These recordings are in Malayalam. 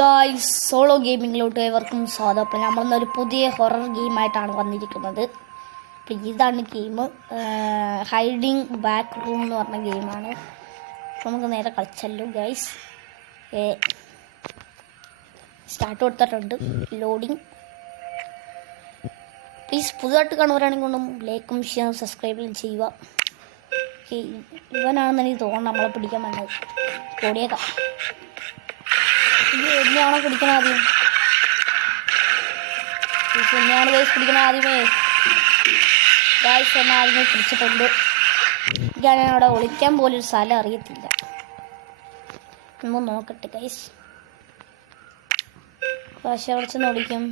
ഗായ്സ്, സോളോ ഗെയിമിങ്ങിലോട്ട് ഏവർക്കും സ്വാഗതം. അപ്പോൾ നമ്മളിന്നൊരു പുതിയ ഹൊറർ ഗെയിമായിട്ടാണ് വന്നിരിക്കുന്നത്. അപ്പോൾ ഇതാണ് ഗെയിം, ഹൈഡിങ് ബാക്ക് റൂം എന്ന് പറഞ്ഞ ഗെയിമാണ്. അപ്പോൾ നമുക്ക് നേരെ കളിച്ചല്ലോ ഗായ്സ്. സ്റ്റാർട്ട് കൊടുത്തിട്ടുണ്ട്, ലോഡിങ്. പ്ലീസ് പുതുതായിട്ട് കാണുന്നവരാണെങ്കിൽ കൊണ്ടും ലൈക്കും ഷെയറും സബ്സ്ക്രൈബും ചെയ്യുക. ഇവനാണെന്ന് എനിക്ക് തോന്നുന്നു നമ്മളെ പിടിക്കാൻ വന്നത്. ഓടിയേക്കാം. ഇത് എന്നെയാണോ പിടിക്കണ ആദ്യം? എന്നെയാണ് ഗൈസ് പിടിക്കണ ആദ്യമേ. ഗൈസ് എന്നെ ആദ്യമേ പിടിച്ചിട്ടുണ്ട്. ഞാൻ അവിടെ ഒളിക്കാൻ പോലും ഒരു സ്ഥലം അറിയത്തില്ല. ഒന്ന് നോക്കട്ടെ ഗൈസ്. പക്ഷെ അവിടെ ചെന്ന് ഒളിക്കും.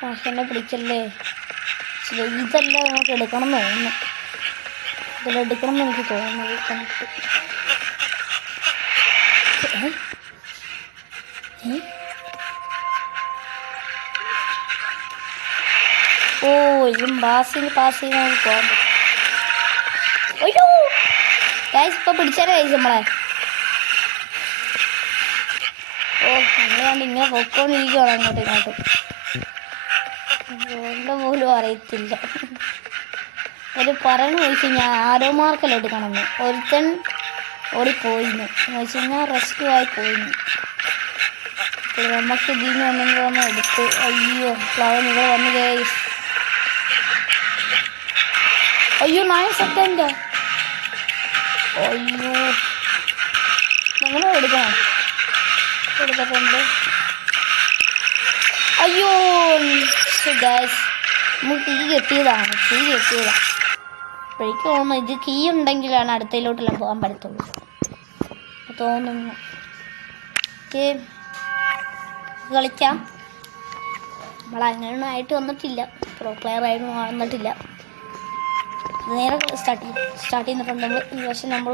പക്ഷെ എന്നെ പിടിക്കല്ലേ. ഇതെല്ലാം നമുക്ക് എടുക്കണം എന്ന് തോന്നുന്നു. ഇതിലെടുക്കണം എന്ന് എനിക്ക് തോന്നുന്നത് കണ്ടിട്ട്. ഓ, ഇതും പാസ് ചെയ്ത് നമുക്ക് പോകാൻ പറ്റും. അയ്യോ ഗൈസ്, ഇപ്പൊ പിടിച്ചാലേ ഗൈസ് നമ്മളെ. ഓ, നമ്മളാണ്ട് ഇങ്ങനെ പൊക്കോണ്ടിരിക്കുകയാണ് അങ്ങോട്ടും ഇങ്ങോട്ടും. പോലും അറിയത്തില്ല. ഒരു പറഞ്ഞു ചോദിച്ചു ഞാൻ ആരോ മാർക്കെല്ലാം എടുക്കണമെന്ന്. ഒരുത്തൻ ഓടിപ്പോയിന്ന് ചോദിച്ചു കഴിഞ്ഞാൽ റെസ്ക്യൂ ആയി പോയിന്ന്. നമുക്ക് ഇതിന് ഒന്നെങ്കിൽ ഒന്ന് എടുത്ത്. അയ്യോ പ്ലവൻ ഇവിടെ വന്നു ഗൈസ്. അയ്യോ 9 സെക്കൻഡ്. അയ്യോ ഞങ്ങൾ എടുക്കണം. എടുത്തിട്ടുണ്ട്. അയ്യോ ഗൈസ്, നമുക്ക് കീ കിട്ടിയതാണ്. അപ്പോഴേക്കും ഓർമ്മ ഇത് കീ ഉണ്ടെങ്കിലാണ് അടുത്തയിലോട്ടെല്ലാം പോകാൻ പറ്റത്തുള്ളൂ തോന്നുന്നു. കളിക്കാം. നമ്മളങ്ങനെയൊന്നും ആയിട്ട് വന്നിട്ടില്ല, പ്രോ പ്ലെയർ ആയിട്ട് വന്നിട്ടില്ല. നേരെ സ്റ്റാർട്ട് ചെയ്യുന്നിട്ടുണ്ട് നമ്മൾ. ഈ വർഷം നമ്മൾ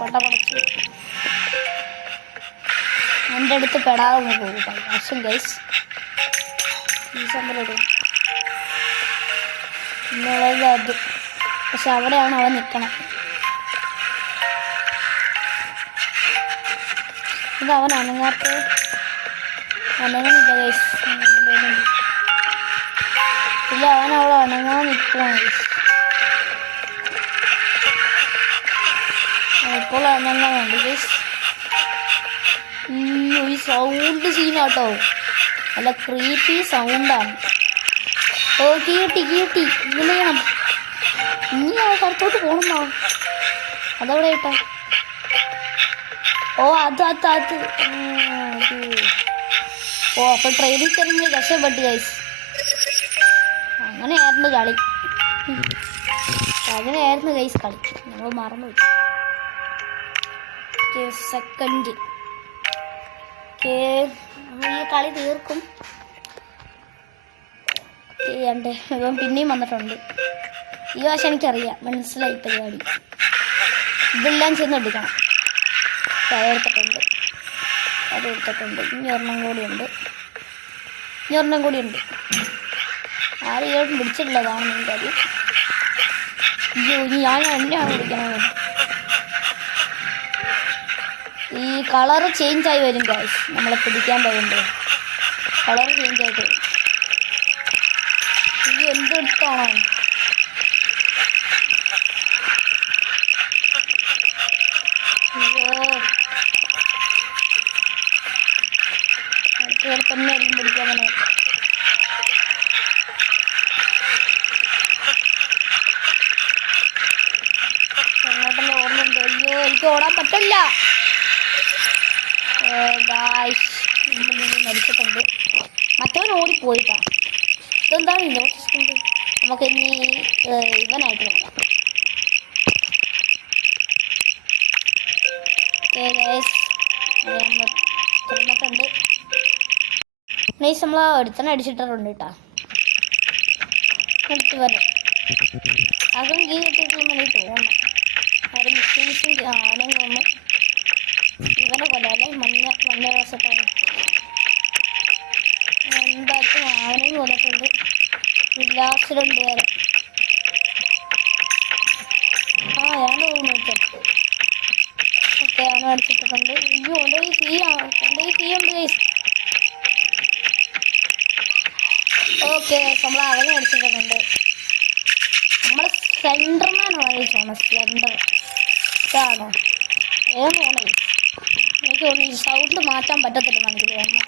പടച്ചു എൻ്റെ അടുത്ത് പെടാതെ ഒന്ന് പോകും വർഷം ഗൈസ്. ഈ സംഭവം പിന്നുള്ളത് അത്. പക്ഷെ അവിടെയാണ് അവൻ നിൽക്കണം. ഇത് അവൻ അനങ്ങാത്ത അനങ്ങുന്നില്ല ഗൈസ്. ഇല്ല, അവൻ അവളെ അനങ്ങാൻ നിൽക്കണം ഗൈസ്. ഇപ്പോൾ അനങ്ങാനുണ്ട് ഗൈസ്. ഈ സൗണ്ട് സീനാട്ടോ, നല്ല ക്രീപ്പി സൗണ്ടാണ്. ഓ കീട്ടി ഇങ്ങനെ ചെയ്യണം. ഇനി ആ പുറത്തോട്ട് പോകണോ? അതവിടെ കേട്ടോ. ഓ അത് ഓ അപ്പോൾ ട്രെയിനിൽ ചെറിയ രക്ഷപ്പെട്ടു ഗൈസ്. അങ്ങനെയായിരുന്നു കളി. നമ്മൾ മറന്നു. സെക്കൻഡ് ഈ കളി തീർക്കും. ചെയ്യണ്ടേ. ഇവൻ പിന്നെയും വന്നിട്ടുണ്ട്. ഈ വശം എനിക്കറിയാം, മനസ്സിലായി പരിപാടി. ഇതെല്ലാം ചെന്ന് എടുക്കണം. അതെടുത്തിട്ടുണ്ട്. ഇനി ഒരെണ്ണം കൂടിയുണ്ട്. ആരും ഇയാളും പിടിച്ചിട്ടുള്ളതാണ് എൻ്റെ കാര്യം. അയ്യോ, ഞാൻ എന്നെയാണ് പിടിക്കണത്. ഈ കളറ് ചേഞ്ചായി വരും ഗൈസ്. നമ്മളെ പിടിക്കാൻ പോകുമ്പോൾ കളറ് ചേഞ്ചായിട്ട് വരും. ഈ എന്തെടുത്താണോ? അടുത്ത തന്നെ ആയിരിക്കും പിടിക്കാൻ തന്നെ. അങ്ങോട്ടെല്ലാം ഓർമ്മയുണ്ട്. അയ്യോ എനിക്ക് ഓടാൻ പറ്റില്ല ഗായ്സ്. മരിച്ചിട്ടുണ്ട്. മറ്റവൻ ഓടിപ്പോയിട്ടാ. ഇതെന്താണ് നോട്ടിട്ടുണ്ട്? നമുക്ക് ഇനി ഇവനായിട്ട് നോക്കാം. തുറന്നിട്ടുണ്ട് നൈസ്. നമ്മൾ ഒരുത്തന്നെ അടിച്ചിട്ടുണ്ട് കേട്ടോ. എടുത്ത് വരാം. അതും കീ കിട്ടിയിട്ടുണ്ടെന്ന് എനിക്ക് തോന്നുന്നു. അത് മിഷീൻസും ആനയും കൊന്ന് ഇവനെ കൊല്ലാല്ലേ. മഞ്ഞ വശത്താണ് എന്തായാലും ആനയും കൊന്നിട്ടുണ്ട്. ലാസ്റ്റ് 2 പേരെ. ഞാൻ തോന്നുന്നു അവനെ അടിച്ചിട്ടുണ്ട്. അയ്യോ എൻ്റെ ഈ തീ ഉണ്ട് ഗൈസ്. ഓക്കെ നമ്മൾ അവനെ അടിച്ചിട്ടുണ്ട്. നമ്മുടെ സെൻറ്റർമാനാണ് ഗൈസ്. ആണ് സ്ലെൻഡർ ഇതാണോ ഏതാണോ? എനിക്ക് തോന്നുന്നു ഈ സൗണ്ട് മാറ്റാൻ പറ്റത്തില്ലെന്ന് എനിക്ക് തോന്നുന്നു.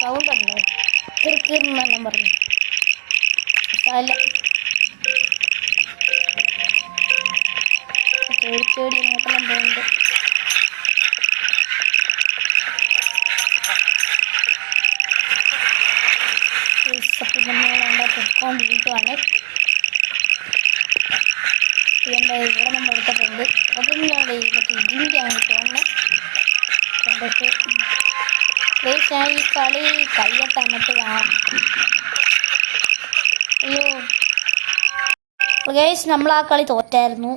സൗണ്ട് ഉണ്ടോ കിറുക്കിറെന്നെല്ലാം പറഞ്ഞു അല്ല തേടി ഇങ്ങോട്ടെല്ലാം പോകുന്നുണ്ട്. പൊക്കോണ്ടിരിക്കുവാണ്. പിന്നെ ഇവിടെ നമ്മൾ എടുത്തിട്ടുണ്ട്. അതൊന്നാണ് മറ്റേ ഇതിൻ്റെയാണ് തോന്നുന്നത്. കണ്ടിട്ട് ഞാൻ ഈ കളി കയ്യൊക്കെ എന്നിട്ട് കാണാം. അയ്യോ ഗൈസ് നമ്മൾ ആ കളി തോറ്റായിരുന്നു.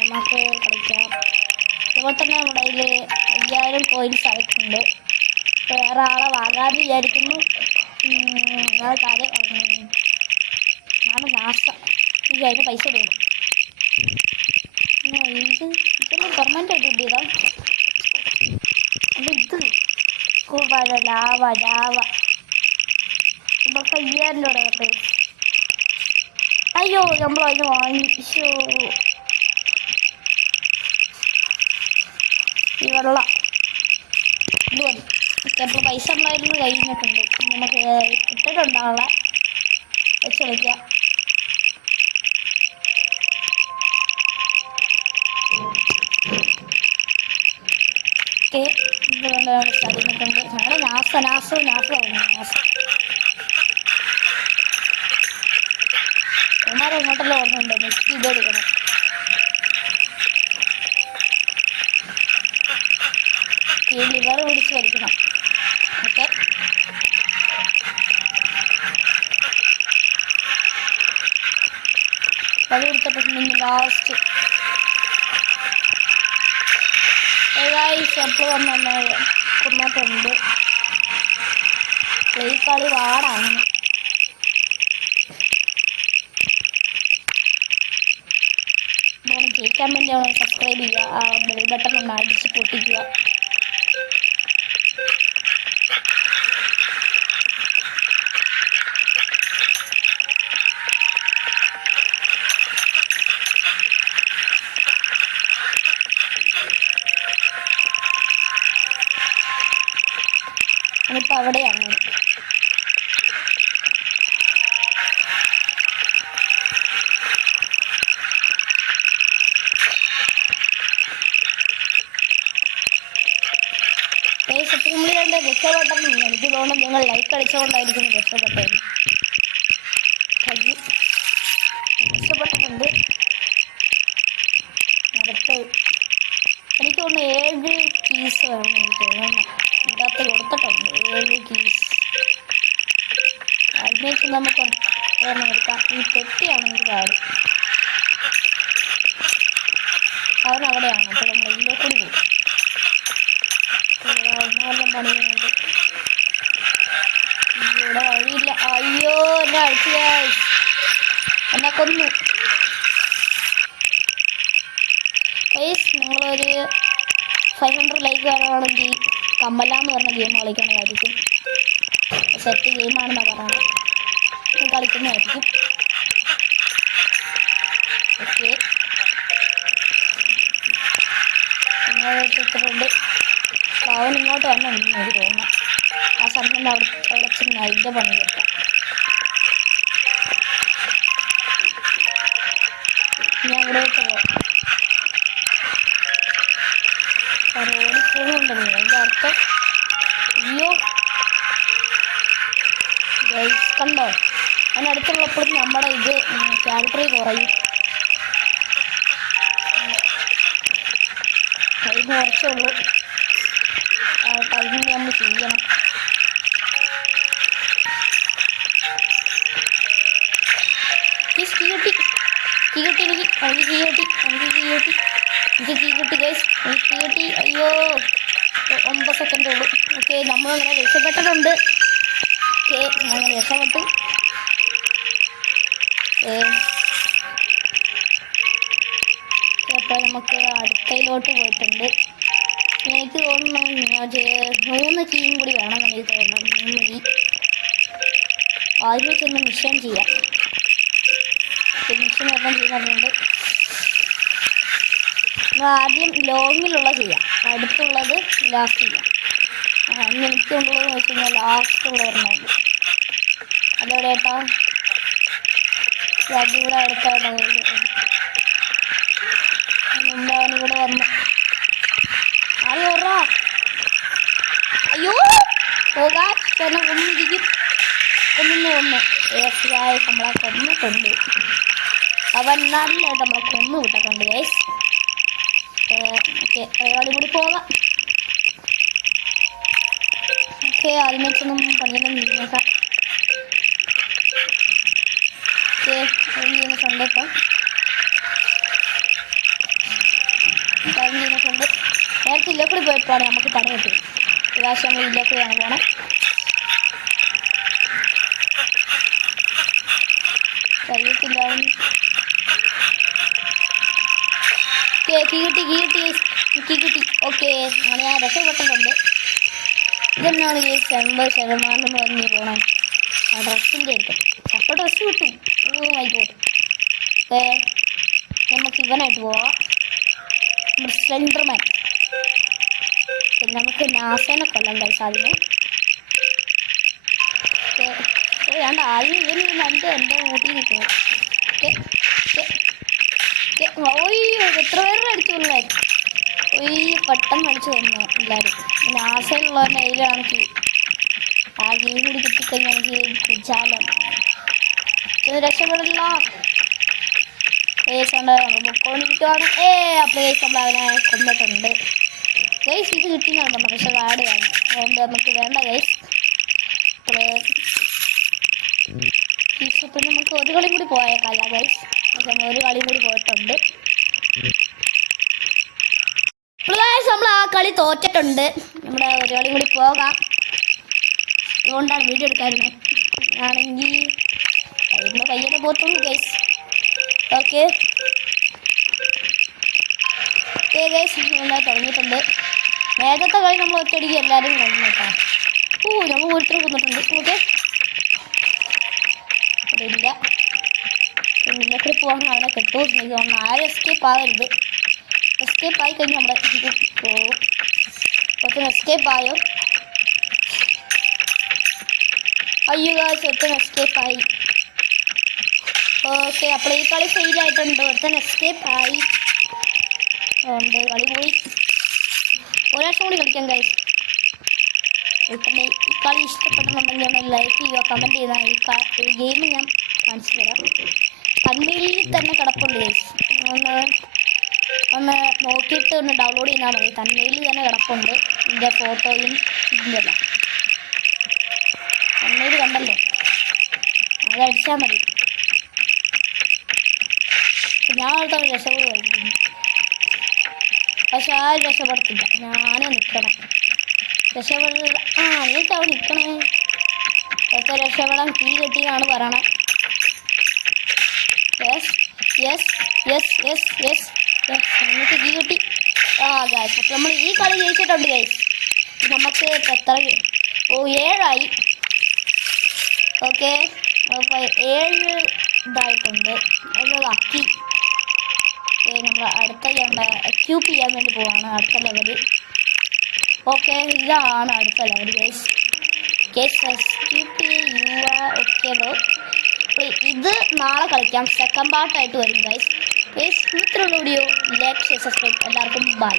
നമുക്ക് കളിക്കാം. അതുപോലെ തന്നെ നമ്മുടെ കയ്യിൽ 5000 കോയിൻസ് ആയിട്ടുണ്ട്. വേറെ ആളെ വാങ്ങാമെന്ന് വിചാരിക്കുന്നു. വേറെ കാര്യം ആണ് നാശ അതിന് പൈസ കൊടുക്കും. ഇതൊന്നും പെർമനൻ്റ് ആയിട്ട് കിട്ടിയതാ. അല്ല ഇത് ലാവ നമുക്ക് 5000 രൂപ കേട്ടോ. അയ്യോ നമ്മൾ അതിന് വാങ്ങിച്ചു. ഈ വെള്ളം ഇത് മതി. ചിലപ്പോൾ പൈസ ഉണ്ടായിരുന്നു കഴിഞ്ഞിട്ടുണ്ട്. നമുക്ക് ഇട്ടിട്ടുണ്ടാവുള്ള വെച്ച് കളിക്കാം. ഓക്കെ ഇതുകൊണ്ട് സ്ഥലത്തിട്ടുണ്ട്. ഞങ്ങളുടെ നാസം എന്നാലും ഇങ്ങോട്ടെല്ലാം ഓർമ്മയുണ്ട്. മിക്സ് ചെയ്തെടുക്കണം. ഈ ലിവർ പിടിച്ച് വലിക്കണം. ഓക്കെ കളി കൊടുത്തിട്ടുണ്ടെങ്കിൽ ലാസ്റ്റ് എപ്പോൾ വന്ന് കൊന്നിട്ടുണ്ട്. ഈ കളി പാടാണ്. ജയിക്കാൻ വേണ്ടിയാണ് സബ്സ്ക്രൈബ് ചെയ്യുക. ആ ബെൽ ബട്ടൺ ഒന്ന് അടിച്ച് പൊട്ടിക്കുക. അതിപ്പോൾ അവിടെയാണ്. സത്യം നമ്മൾ രക്ഷപ്പെട്ടെന്ന് എനിക്ക് തോന്നുന്നു. നിങ്ങൾ ലൈക്ക് അടിച്ചുകൊണ്ടായിരിക്കും രക്ഷപ്പെട്ടത്. രക്ഷപ്പെട്ടിട്ടുണ്ട്. അടുത്ത് എനിക്ക് തോന്നുന്നു 7 കീസ് വേണം. എനിക്ക് തോന്നുന്നു ഇതിനകത്ത് കൊടുത്തിട്ടുണ്ട് 7 കീസ്. അതിലേക്ക് നമുക്ക് ഒരെണ്ണം എടുക്കാം. ഈ പെട്ടിയാണെങ്കിൽ കാര്യം അവനവിടെയാണ്. അപ്പോൾ നമ്മൾ ഇതിലേക്ക് കൂടി പോകും. ഒന്നെല്ലാം പണിയുന്നുണ്ട്. ഇവിടെ വഴിയില്ല. അയ്യോ എന്നെ അടിച്ചു എന്നെ കൊന്നു. ഗൈസ് നിങ്ങളൊരു 500 ലൈക്ക് വരാണെങ്കിൽ കമ്മലാന്ന് പറഞ്ഞ ഗെയിം കളിക്കണമായിരിക്കും. സെറ്റ് ഗെയിമാണെന്നാണ് പറയുന്നത്. കളിക്കുന്നതായിരിക്കും. ഓക്കെ നിങ്ങളിട്ടിട്ടുണ്ട്. അവൻ ഇങ്ങോട്ട് തന്നെ എനിക്ക് തോന്നുന്നു. ആ സമയം അവിടെ ചെന്ന് അതിൻ്റെ പണി കേൾക്കാം. ഞാൻ ഇവിടേക്ക് ഓടിപ്പോകുന്നുണ്ടല്ലോ. അതിൻ്റെ അർത്ഥം അയ്യോ ഗൈസ് കണ്ടോ അതിനടുത്തുള്ളപ്പോഴും നമ്മുടെ ഇത് കാലറി കുറയും. ടൈം കുറച്ചേ ഉള്ളൂ. ആ ടൈമിൽ നമ്മൾ ചെയ്യണം. തീ കിട്ടി ഗൈസ്. തീ കിട്ടി. അയ്യോ 9 സെക്കൻഡ് ഉള്ളൂ. ഓക്കെ നമ്മളിങ്ങനെ രക്ഷപ്പെട്ടിട്ടുണ്ട്. ഓക്കെ ഞങ്ങൾ രക്ഷപ്പെട്ടു. അപ്പോൾ നമുക്ക് അടുത്തയിലോട്ട് പോയിട്ടുണ്ട്. എനിക്ക് തോന്നുന്നു 3 കീയും കൂടി വേണമെന്ന് എനിക്ക് തോന്നുന്നു. 3 കീ ആദ്യമേ ചെന്ന് മിഷൻ ചെയ്യാം. മിഷൻ ഒരെണ്ണം ചെയ്യുന്നുണ്ട്. ആദ്യം ലോങ്ങിലുള്ള ചെയ്യാം, അടുത്തുള്ളത് ലാസ്റ്റ് ചെയ്യാം. ഇനി എനിക്കുള്ളതെന്ന് വെച്ച് കഴിഞ്ഞാൽ ലാസ്റ്റുള്ള ഒരെണ്ണമുണ്ട്. അതോടെ ഏട്ടാ ഇവിടെ അടുത്തായിട്ടാണ് ഇവിടെ വന്നു. ഓറാ അയ്യോ പോകാൻ തന്നെ ഒന്നിരിക്കും. ഒന്നു നമ്മളെ കൊന്നിട്ടുണ്ട്. അവൻ നല്ലതായിട്ട് നമ്മളെ കൊന്നു വിട്ടിട്ടുണ്ട് ഗൈസ്. ഓക്കെ അയാളും കൂടി പോകാം. ഓക്കെ അതിനൊന്നും പണിയൊന്നും നോക്കാം. ഓക്കെ ചെയ്യുന്നുണ്ട്. ഇപ്പം കാര്യം ചെയ്യുന്നുണ്ട്. നേരത്തെ ഇല്ലക്കൂടി പോയപ്പോഴാണ് നമുക്ക് പണി കിട്ടും. പ്രാവശ്യം നമ്മൾ ഇല്ലക്കൂടിയാണ് പോണേ. കഴിയത്തില്ല. കിട്ടി. ഓക്കെ അങ്ങനെ ഞാൻ രക്ഷപ്പെട്ടിട്ടുണ്ട്. ഇതെന്നാണ് ഈ 80% പറഞ്ഞ് പോണേ. ആ ഡ്രസ്സിൻ്റെ ആയിരിക്കും. അപ്പോൾ ഡ്രസ്സ് കിട്ടും. ആയിക്കോട്ടെ. ഓക്കെ നമുക്ക് ഇവനായിട്ട് പോവാം. സ്ലെൻഡർമാൻ. നമുക്ക് നാസേനെ കൊല്ലം കഴിച്ചാതിന്. വേണ്ട ആദ്യം ഇവന് എൻ്റെ കൂട്ടി നിൽക്കുന്നു. ഓയ്യോ എത്ര പേരുടെ അടിച്ചു കൊല്ലായിരുന്നു. പെട്ടെന്ന് അടിച്ചു തന്നു എല്ലാവരും. നാസയിലുള്ളവരുടെ കയ്യിലാണെങ്കിൽ ആ ഗെയിം കൂടി കിട്ടിക്കഴിഞ്ഞാൽ എനിക്ക് വിചാരം രക്ഷപ്പെടില്ല. പൊക്കോണ്ടിരിക്കുവാണ്. പ്ലേസ് നമ്മൾ അവനെ കൊന്നിട്ടുണ്ട്. ഗൈസ് ഇത് കിട്ടിയെന്നാണ് പറഞ്ഞത്. പക്ഷെ കാർഡ് വേണം, അതുകൊണ്ട് നമുക്ക് വേണ്ട ഗൈസ്. ഇപ്പം നമുക്ക് ഒരു കളിയും കൂടി പോയേക്കല്ല ഗൈസ്. ഒരു കളിയും കൂടി പോയിട്ടുണ്ട്. നമ്മൾ ആ കളി തോറ്റിട്ടുണ്ട്. നമ്മുടെ ഒരു കളിയും കൂടി പോകാം. അതുകൊണ്ടാണ് വീഡിയോ എടുക്കാറുള്ളത്. ആണെങ്കിൽ പയ്യനെ പോത്തുള്ളൂ ഗൈസ്. ഓക്കെ ഗൈസ് നമ്മൾ തുടങ്ങിയിട്ടുണ്ട്. നേരത്തെ കളി നമ്മൾ ഒറ്റയടിക്ക് എല്ലാവരും കൊന്നു കേട്ടോ. നമ്മൾ ഓരോരുത്തരും കൊന്നിട്ടുണ്ട്. ഓക്കെ അവിടെ ഇല്ല. ഇതിലൊക്കെ പോകാൻ അവനെ കിട്ടും. എനിക്ക് തോന്നുന്നു ആരും എസ്കേപ്പ് ആകരുത്. എസ്കേപ്പ് ആയി കഴിഞ്ഞാൽ നമ്മുടെ ഇത് പോകും. ഒത്തിരി എസ്കേപ്പ് ആയോ? അയ്യോ ഒരുത്തൻ എസ്കേപ്പ് ആയി. ഓക്കെ അപ്പോൾ ഈ കളി ഫെയിൽ ആയിട്ടുണ്ട്. ഒരുത്തൻ എസ്കേപ്പ് ആയി. അതുകൊണ്ട് കളി പോയി. ഒരാഴ്ച കൂടി കളിക്കാം ഗൈസ്. ഇപ്പം ഈ കളി ഇഷ്ടപ്പെട്ടിട്ടുണ്ടെങ്കിൽ ഒന്ന് ലൈക്ക് ചെയ്യുക, കമൻറ്റ് ചെയ്യുക. ഈ ഗെയിം ഞാൻ കാണിച്ചു തരാം. തന്മേലിൽ തന്നെ കിടപ്പുണ്ട് ഗൈസ്. ഒന്ന് നോക്കിയിട്ട് ഒന്ന് ഡൗൺലോഡ് ചെയ്താൽ മതി. തന്മേലിൽ തന്നെ കിടപ്പുണ്ട് ഇതിൻ്റെ ഫോട്ടോയും ഇതിൻ്റെ എല്ലാം. തന്മേല് കണ്ടല്ലോ, അതടിച്ചാൽ മതി. ഞാൻ അടുത്താണ് രക്ഷപ്പെടുമായിരിക്കുന്നു. പക്ഷെ ആരും രക്ഷപ്പെടത്തില്ല. ഞാനേ നിൽക്കണം. രക്ഷപ്പെടുന്നത് നിങ്ങൾക്ക് അവിടെ നിൽക്കണേ. ഒക്കെ രക്ഷപ്പെടാൻ കീ കെട്ടിയാണ് പറയണേ. യെസ് നമുക്ക് കീ കിട്ടി. ഗൈസ് അപ്പം നമ്മൾ ഈ കളി ജയിച്ചിട്ടുണ്ട് ഗൈസ്. നമുക്ക് എത്ര 7 ആയി. ഓക്കെ അപ്പോൾ 7 ഇതായിട്ടുണ്ട്. അത് ബാക്കി നമ്മൾ അടുത്ത ക്യൂപ്പ് ചെയ്യാൻ വേണ്ടി പോവാണ്. അടുത്ത ലെവല്. ഓക്കെ ഇതാണ് അടുത്ത ലെവൽ ഗൈസ്. Okay bro. ഇത് നാളെ കളിക്കാം. സെക്കൻഡ് പാർട്ടായിട്ട് വരും ഗൈസ്. ഇത്രയുള്ള വീഡിയോ. Like, share, subscribe. എല്ലാവർക്കും ബൈ.